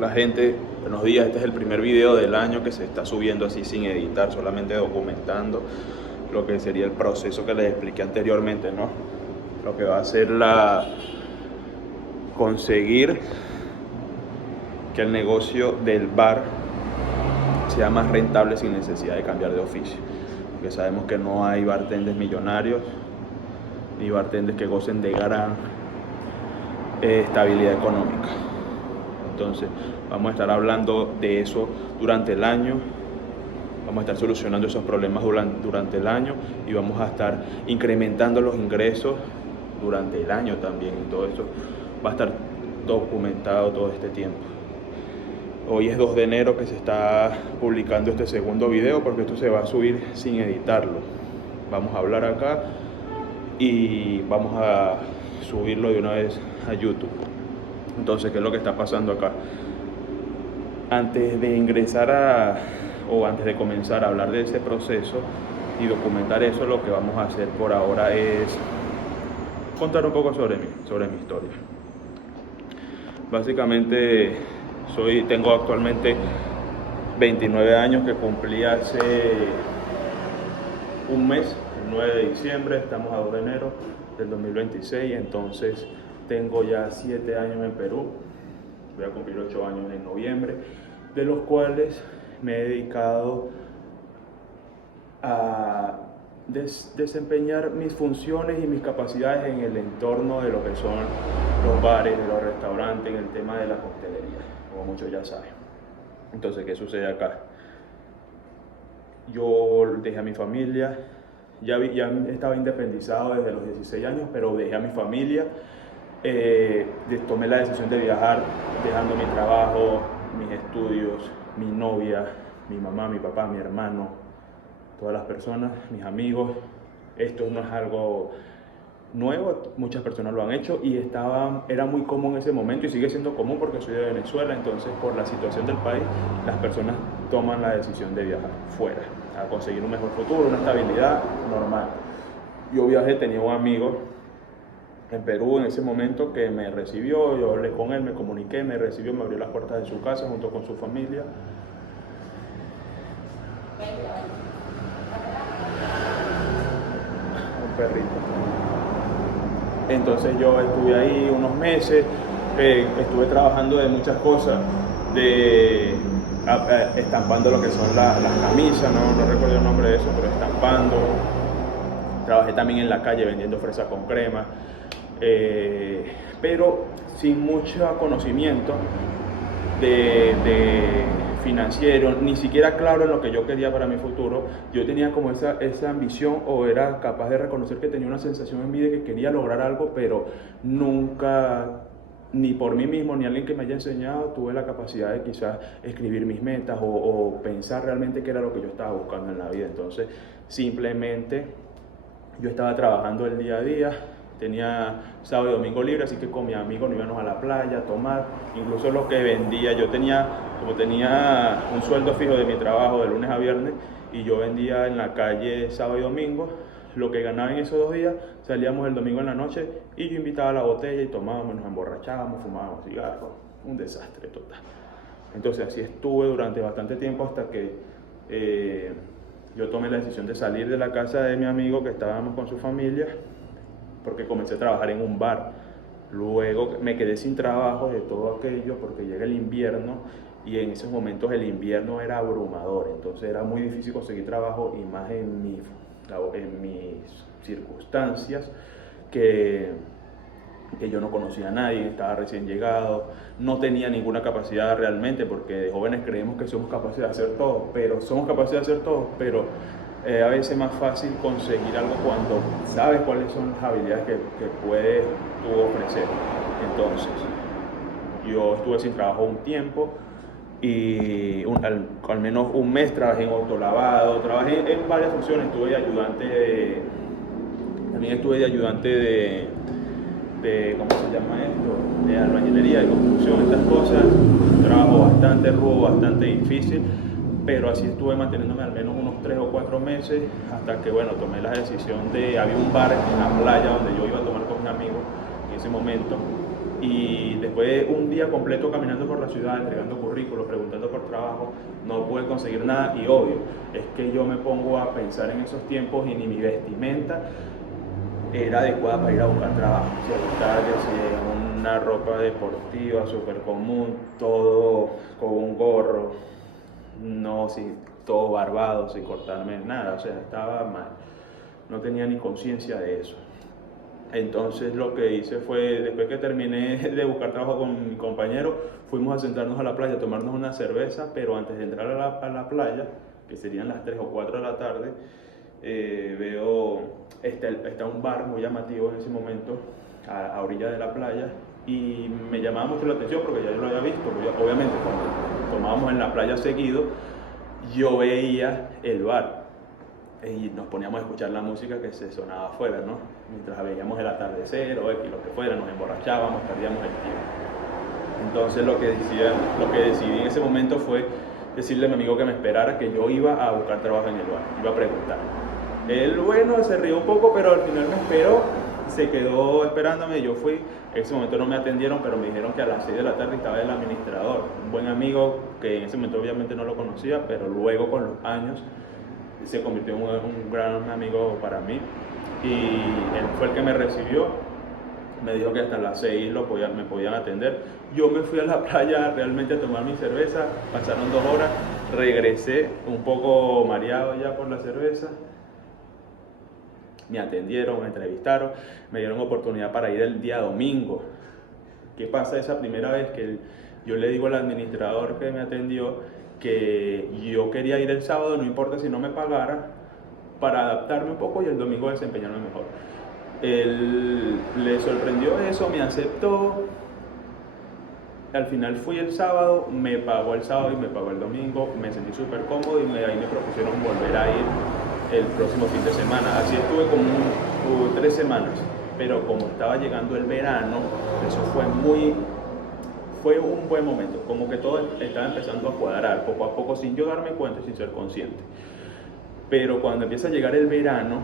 La gente, buenos días, este es el primer video del año que se está subiendo así sin editar, solamente documentando lo que sería el proceso que les expliqué anteriormente, ¿no? Lo que va a ser conseguir que el negocio del bar sea más rentable sin necesidad de cambiar de oficio. Porque sabemos que no hay bartenders millonarios ni bartenders que gocen de gran estabilidad económica. Entonces vamos a estar hablando de eso durante el año, vamos a estar solucionando esos problemas durante el año y vamos a estar incrementando los ingresos durante el año también. Y todo eso va a estar documentado todo este tiempo. Hoy es 2 de enero que se está publicando este segundo video porque esto se va a subir sin editarlo. Vamos a hablar acá y vamos a subirlo de una vez a YouTube. Entonces, ¿qué es lo que está pasando acá? Antes de antes de comenzar a hablar de ese proceso y documentar eso, lo que vamos a hacer por ahora es contar un poco sobre mi historia. Básicamente, tengo actualmente 29 años que cumplí hace un mes, el 9 de diciembre, estamos a 2 de enero del 2026, entonces tengo ya 7 años en Perú, voy a cumplir 8 años en noviembre, de los cuales me he dedicado a desempeñar mis funciones y mis capacidades en el entorno de lo que son los bares, de los restaurantes, en el tema de la coctelería, como muchos ya saben. Entonces, ¿qué sucede acá? Yo dejé a mi familia, ya estaba independizado desde los 16 años, pero dejé a mi familia. Tomé la decisión de viajar, dejando mi trabajo, mis estudios, mi novia, mi mamá, mi papá, mi hermano, todas las personas, mis amigos. Esto no es algo nuevo, muchas personas lo han hecho y era muy común en ese momento y sigue siendo común porque soy de Venezuela. Entonces, por la situación del país, las personas toman la decisión de viajar fuera a conseguir un mejor futuro, una estabilidad normal. Yo viajé, tenía un amigo en Perú en ese momento que me recibió, yo hablé con él, me comuniqué, me recibió, me abrió las puertas de su casa junto con su familia. Un perrito. Entonces yo estuve ahí unos meses, estuve trabajando de muchas cosas, estampando lo que son las camisas, no recuerdo el nombre de eso, pero estampando. Trabajé también en la calle vendiendo fresa con crema. Pero sin mucho conocimiento de financiero, ni siquiera claro en lo que yo quería para mi futuro. Yo tenía como esa ambición, o era capaz de reconocer que tenía una sensación en mí de que quería lograr algo, pero nunca, ni por mí mismo, ni alguien que me haya enseñado, tuve la capacidad de quizás escribir mis metas o pensar realmente qué era lo que yo estaba buscando en la vida. Entonces, simplemente yo estaba trabajando el día a día. Tenía sábado y domingo libre, así que con mis amigos nos íbamos a la playa a tomar. Incluso lo que vendía, como tenía un sueldo fijo de mi trabajo de lunes a viernes, y yo vendía en la calle sábado y domingo, lo que ganaba en esos 2 días, salíamos el domingo en la noche y yo invitaba a la botella y tomábamos, nos emborrachábamos, fumábamos cigarros, un desastre total. Entonces así estuve durante bastante tiempo hasta que yo tomé la decisión de salir de la casa de mi amigo, que estábamos con su familia, porque comencé a trabajar en un bar. Luego me quedé sin trabajo de todo aquello porque llega el invierno y en esos momentos el invierno era abrumador, entonces era muy difícil conseguir trabajo, y más en mis circunstancias, que yo no conocía a nadie, estaba recién llegado, no tenía ninguna capacidad realmente, porque de jóvenes creemos que somos capaces de hacer todo, pero a veces es más fácil conseguir algo cuando sabes cuáles son las habilidades que puedes tú ofrecer. Entonces, yo estuve sin trabajo un tiempo y al menos un mes trabajé en autolavado, trabajé en varias funciones, también estuve de ayudante de ¿cómo se llama esto? De albañilería, de construcción, estas cosas. Un trabajo bastante rudo, bastante difícil, pero así estuve manteniéndome al menos unos 3 o 4 meses, hasta que tomé la decisión había un bar en la playa donde yo iba a tomar con mis amigos en ese momento, y después de un día completo caminando por la ciudad, entregando currículos, preguntando por trabajo, no pude conseguir nada. Y obvio, es que yo me pongo a pensar en esos tiempos y ni mi vestimenta era adecuada para ir a buscar trabajo. O sea, estaba que si una ropa deportiva súper común, todo con un gorro, no, sin, todo barbado, sin cortarme nada, o sea, estaba mal. No tenía ni conciencia de eso. Entonces lo que hice fue, después que terminé de buscar trabajo con mi compañero, fuimos a sentarnos a la playa, a tomarnos una cerveza, pero antes de entrar a la playa, que serían las 3 o 4 de la tarde, veo, está un bar muy llamativo en ese momento, a orilla de la playa, y me llamaba mucho la atención porque ya yo lo había visto, porque obviamente cuando tomábamos en la playa seguido, yo veía el bar y nos poníamos a escuchar la música que se sonaba afuera, ¿no? Mientras veíamos el atardecer o X, lo que fuera, nos emborrachábamos, perdíamos el tiempo. Entonces lo que decidí en ese momento fue decirle a mi amigo que me esperara, que yo iba a buscar trabajo en el bar, iba a preguntar. Él, bueno, se rió un poco, pero al final me esperó, se quedó esperándome, yo fui, en ese momento no me atendieron, pero me dijeron que a las 6 de la tarde estaba el administrador, un buen amigo que en ese momento obviamente no lo conocía, pero luego con los años se convirtió en un gran amigo para mí, y él fue el que me recibió, me dijo que hasta las 6 me podían atender. Yo me fui a la playa realmente a tomar mi cerveza, pasaron 2 horas, regresé un poco mareado ya por la cerveza, me atendieron, me entrevistaron, me dieron oportunidad para ir el día domingo. ¿Qué pasa esa primera vez? Que yo le digo al administrador que me atendió que yo quería ir el sábado, no importa si no me pagara, para adaptarme un poco y el domingo desempeñarme mejor. Él le sorprendió eso, me aceptó. Al final fui el sábado, me pagó el sábado y me pagó el domingo, me sentí súper cómodo y ahí me propusieron volver a ir el próximo fin de semana. Así estuve como 3 semanas, pero como estaba llegando el verano, eso fue un buen momento, como que todo estaba empezando a cuadrar poco a poco sin yo darme cuenta y sin ser consciente. Pero cuando empieza a llegar el verano,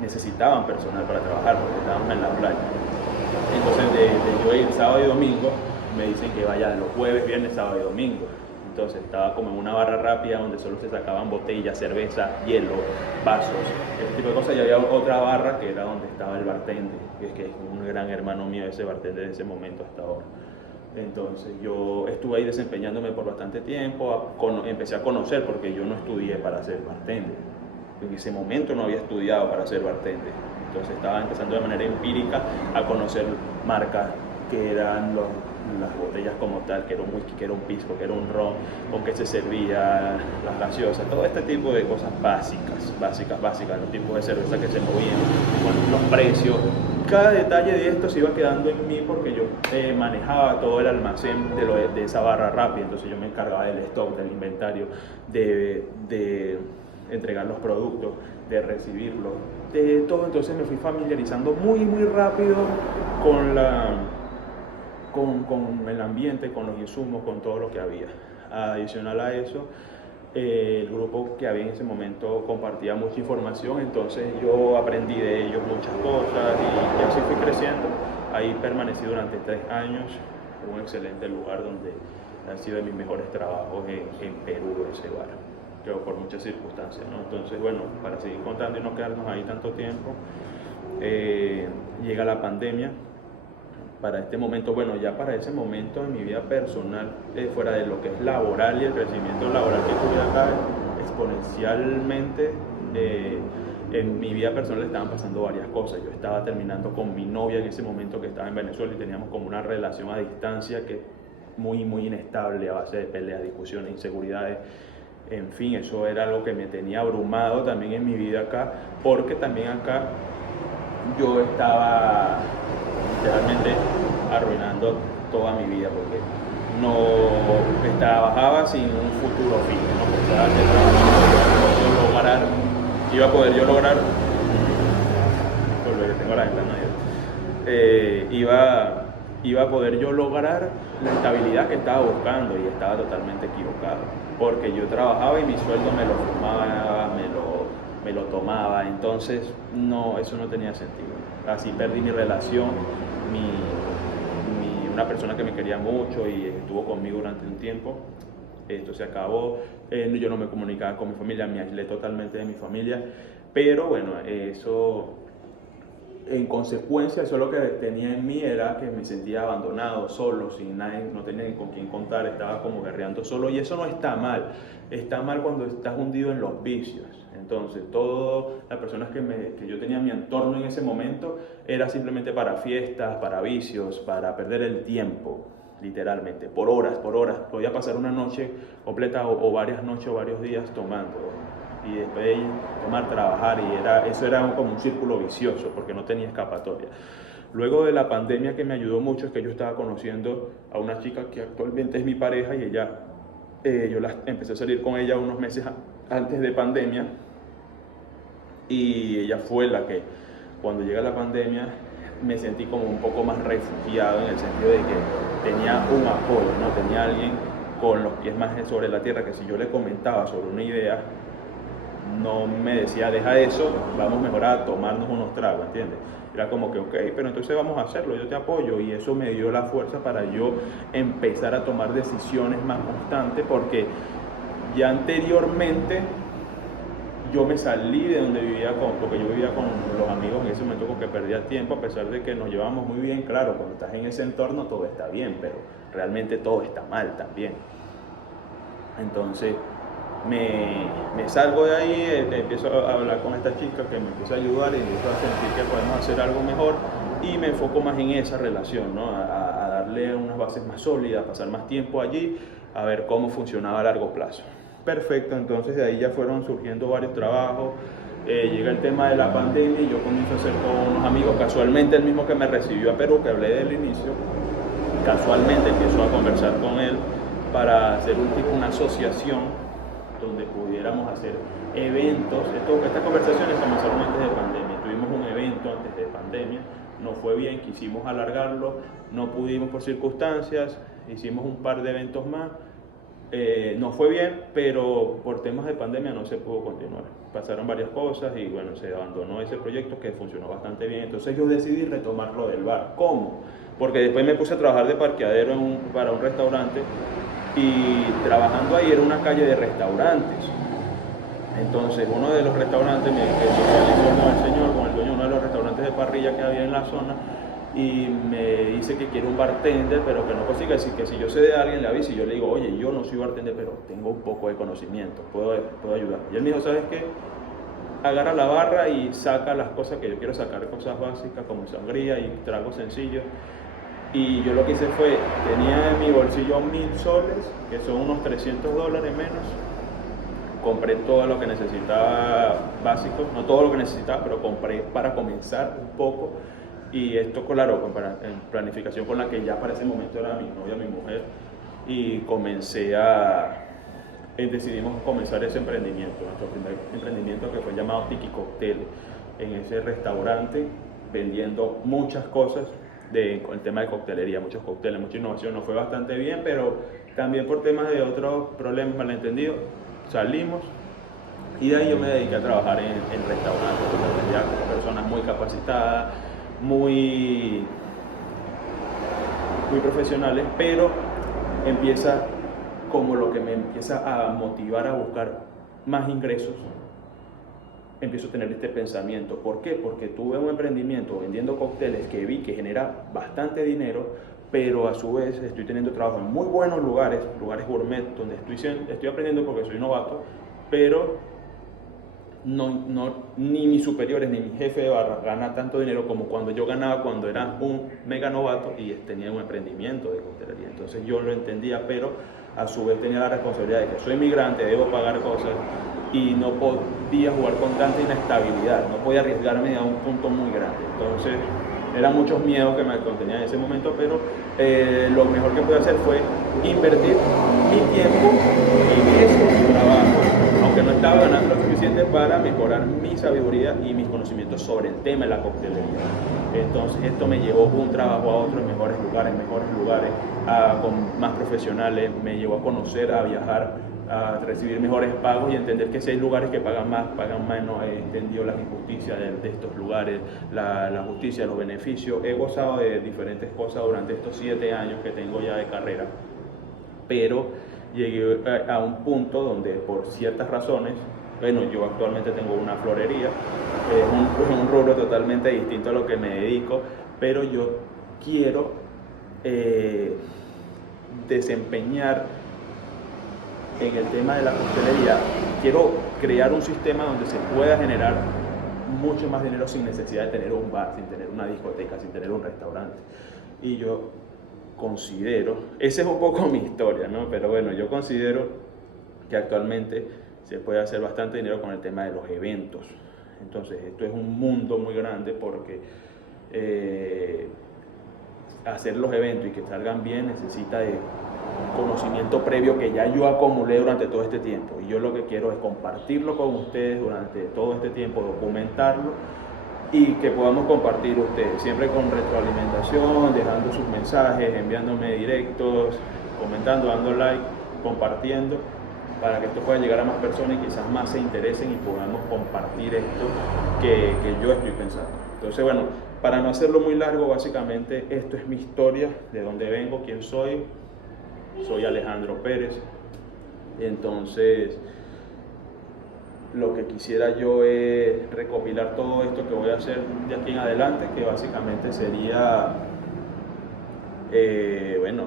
necesitaban personal para trabajar porque estábamos en la playa. Entonces de yo ir sábado y domingo, me dicen que vaya los jueves, viernes, sábado y domingo. Entonces estaba como en una barra rápida donde solo se sacaban botellas, cerveza, hielo, vasos, ese tipo de cosas. Y había otra barra que era donde estaba el bartender, que es un gran hermano mío, ese bartender de ese momento hasta ahora. Entonces yo estuve ahí desempeñándome por bastante tiempo, empecé a conocer, porque yo no estudié para ser bartender. En ese momento no había estudiado para ser bartender. Entonces estaba empezando de manera empírica a conocer marcas que eran las botellas como tal, que era un whisky, que era un pisco, que era un ron, con qué se servía, las gaseosas, todo este tipo de cosas básicas, los tipos de cerveza que se movían, bueno, los precios. Cada detalle de esto se iba quedando en mí porque yo manejaba todo el almacén de esa barra rápida, entonces yo me encargaba del stock, del inventario, de entregar los productos, de recibirlos, de todo. Entonces me fui familiarizando muy rápido con el ambiente, con los insumos, con todo lo que había. Adicional a eso, el grupo que había en ese momento compartía mucha información, entonces yo aprendí de ellos muchas cosas y así fui creciendo. Ahí permanecí durante 3 años, un excelente lugar donde ha sido de mis mejores trabajos en Perú, ese bar, pero por muchas circunstancias, ¿no? Entonces, bueno, para seguir contando y no quedarnos ahí tanto tiempo, llega la pandemia. Para este momento, bueno, ya para ese momento en mi vida personal, fuera de lo que es laboral y el crecimiento laboral que tuve acá, exponencialmente, en mi vida personal estaban pasando varias cosas. Yo estaba terminando con mi novia en ese momento, que estaba en Venezuela, y teníamos como una relación a distancia que muy inestable, a base de peleas, discusiones, inseguridades. En fin, eso era algo que me tenía abrumado también en mi vida acá, porque también acá yo estaba literalmente arruinando toda mi vida, porque no trabajaba sin un futuro fijo, no pensaba que iba a poder yo lograr, por lo que tengo la ventana abierta, iba a poder yo lograr la estabilidad que estaba buscando, y estaba totalmente equivocado, porque yo trabajaba y mi sueldo me lo fumaba, me lo tomaba, entonces no, eso no tenía sentido. Así perdí mi relación, una persona que me quería mucho y estuvo conmigo durante un tiempo. Esto se acabó, yo no me comunicaba con mi familia, me aislé totalmente de mi familia, pero bueno, eso, en consecuencia, eso lo que tenía en mí era que me sentía abandonado, solo, sin nadie, no tenía con quién contar, estaba como guerreando solo, y eso no está mal cuando estás hundido en los vicios. Entonces, todas las personas que yo tenía en mi entorno en ese momento era simplemente para fiestas, para vicios, para perder el tiempo, literalmente, por horas. Podía pasar una noche completa o varias noches o varios días tomando. Y después tomar, trabajar, y eso era como un círculo vicioso porque no tenía escapatoria. Luego de la pandemia, que me ayudó mucho, es que yo estaba conociendo a una chica que actualmente es mi pareja, y yo empecé a salir con ella unos meses antes de pandemia, y ella fue la que, cuando llega la pandemia, me sentí como un poco más refugiado, en el sentido de que tenía un apoyo, ¿no? Tenía alguien con los pies más sobre la tierra, que si yo le comentaba sobre una idea, no me decía deja eso, vamos mejor a tomarnos unos tragos, ¿entiendes? Era como que ok, pero entonces vamos a hacerlo, yo te apoyo, y eso me dio la fuerza para yo empezar a tomar decisiones más constantes, porque ya anteriormente yo me salí de donde vivía, porque yo vivía con los amigos en ese momento con que perdía tiempo, a pesar de que nos llevamos muy bien. Claro, cuando estás en ese entorno todo está bien, pero realmente todo está mal también. Entonces me salgo de ahí, empiezo a hablar con esta chica que me empieza a ayudar, y empiezo a sentir que podemos hacer algo mejor, y me enfoco más en esa relación, ¿no? A darle unas bases más sólidas, a pasar más tiempo allí, a ver cómo funcionaba a largo plazo. Perfecto, entonces de ahí ya fueron surgiendo varios trabajos. Llega el tema de la pandemia y yo comienzo a hacer con unos amigos, casualmente el mismo que me recibió a Perú, que hablé del inicio, casualmente empiezo a conversar con él para hacer una asociación donde pudiéramos hacer eventos. Estas conversaciones comenzaron antes de pandemia. Tuvimos un evento antes de pandemia, no fue bien, quisimos alargarlo, no pudimos por circunstancias, hicimos un par de eventos más. No fue bien, pero por temas de pandemia no se pudo continuar. Pasaron varias cosas y bueno, se abandonó ese proyecto que funcionó bastante bien. Entonces yo decidí retomarlo del bar. ¿Cómo? Porque después me puse a trabajar de parqueadero para un restaurante, y trabajando ahí era una calle de restaurantes. Entonces uno de los restaurantes me socializó con el dueño de uno de los restaurantes de parrilla que había en la zona, y me dice que quiere un bartender, pero que no consigue, así que si yo sé de alguien le aviso, y yo le digo, oye, yo no soy bartender, pero tengo un poco de conocimiento, puedo ayudar. Y él me dijo, ¿sabes qué? Agarra la barra y saca las cosas que yo quiero sacar, cosas básicas como sangría y tragos sencillos. Y yo lo que hice fue, tenía en mi bolsillo 1.000 soles, que son unos $300 menos. Compré todo lo que necesitaba básico, no todo lo que necesitaba, pero compré para comenzar un poco. Y esto, claro, en planificación con la que ya para ese momento era mi novia, mi mujer, y decidimos comenzar ese emprendimiento, nuestro primer emprendimiento, que fue llamado Tiki Cóctel, en ese restaurante, vendiendo muchas cosas con el tema de coctelería, muchos cócteles, mucha innovación. Nos fue bastante bien, pero también por temas de otros problemas malentendidos, salimos, y de ahí yo me dediqué a trabajar en restaurantes, ya con personas muy capacitadas, muy profesionales, pero empieza como lo que me empieza a motivar a buscar más ingresos. Empiezo a tener este pensamiento. ¿Por qué? Porque tuve un emprendimiento vendiendo cócteles que vi que genera bastante dinero, pero a su vez estoy teniendo trabajo en muy buenos lugares gourmet, donde estoy aprendiendo porque soy novato, pero ni mis superiores ni mi jefe de barra gana tanto dinero como cuando yo ganaba cuando era un mega novato y tenía un emprendimiento de coctelería. Entonces yo lo entendía, pero a su vez tenía la responsabilidad de que soy migrante, debo pagar cosas, y no podía jugar con tanta inestabilidad, no podía arriesgarme a un punto muy grande. Entonces eran muchos miedos que me contenía en ese momento, pero lo mejor que pude hacer fue invertir mi tiempo en esos trabajos, aunque no estaba estaba ganando lo suficiente para mejorar mi sabiduría y mis conocimientos sobre el tema de la coctelería. Entonces esto me llevó un trabajo a otro en mejores lugares, con más profesionales, me llevó a conocer, a viajar, a recibir mejores pagos y entender que si hay lugares que pagan más, pagan menos. He entendido las injusticias de estos lugares, la justicia, los beneficios. He gozado de diferentes cosas durante estos 7 años que tengo ya de carrera, pero llegué a un punto donde por ciertas razones, bueno, yo actualmente tengo una florería, es un rubro totalmente distinto a lo que me dedico, pero yo quiero desempeñar en el tema de la coctelería, quiero crear un sistema donde se pueda generar mucho más dinero sin necesidad de tener un bar, sin tener una discoteca, sin tener un restaurante. Y yo considero, esa es un poco mi historia, ¿no? Pero bueno, yo considero que actualmente se puede hacer bastante dinero con el tema de los eventos. Entonces, esto es un mundo muy grande porque hacer los eventos y que salgan bien necesita de conocimiento previo que ya yo acumulé durante todo este tiempo. Y yo lo que quiero es compartirlo con ustedes durante todo este tiempo, documentarlo y que podamos compartir ustedes, siempre con retroalimentación, dejando sus mensajes, enviándome directos, comentando, dando like, compartiendo, para que esto pueda llegar a más personas y quizás más se interesen y podamos compartir esto que yo estoy pensando. Entonces, bueno, para no hacerlo muy largo, básicamente esto es mi historia, de dónde vengo, quién soy. Soy Alejandro Pérez. Entonces, lo que quisiera yo es recopilar todo esto que voy a hacer de aquí en adelante, que básicamente sería, bueno,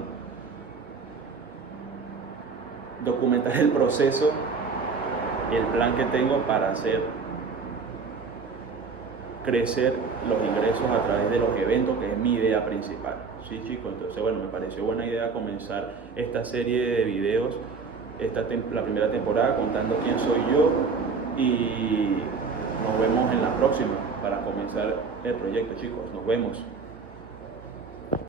documentar el proceso, el plan que tengo para hacer crecer los ingresos a través de los eventos, que es mi idea principal. Sí, chicos, entonces bueno, me pareció buena idea comenzar esta serie de videos, la primera temporada, contando quién soy yo, y nos vemos en la próxima para comenzar el proyecto, chicos. Nos vemos.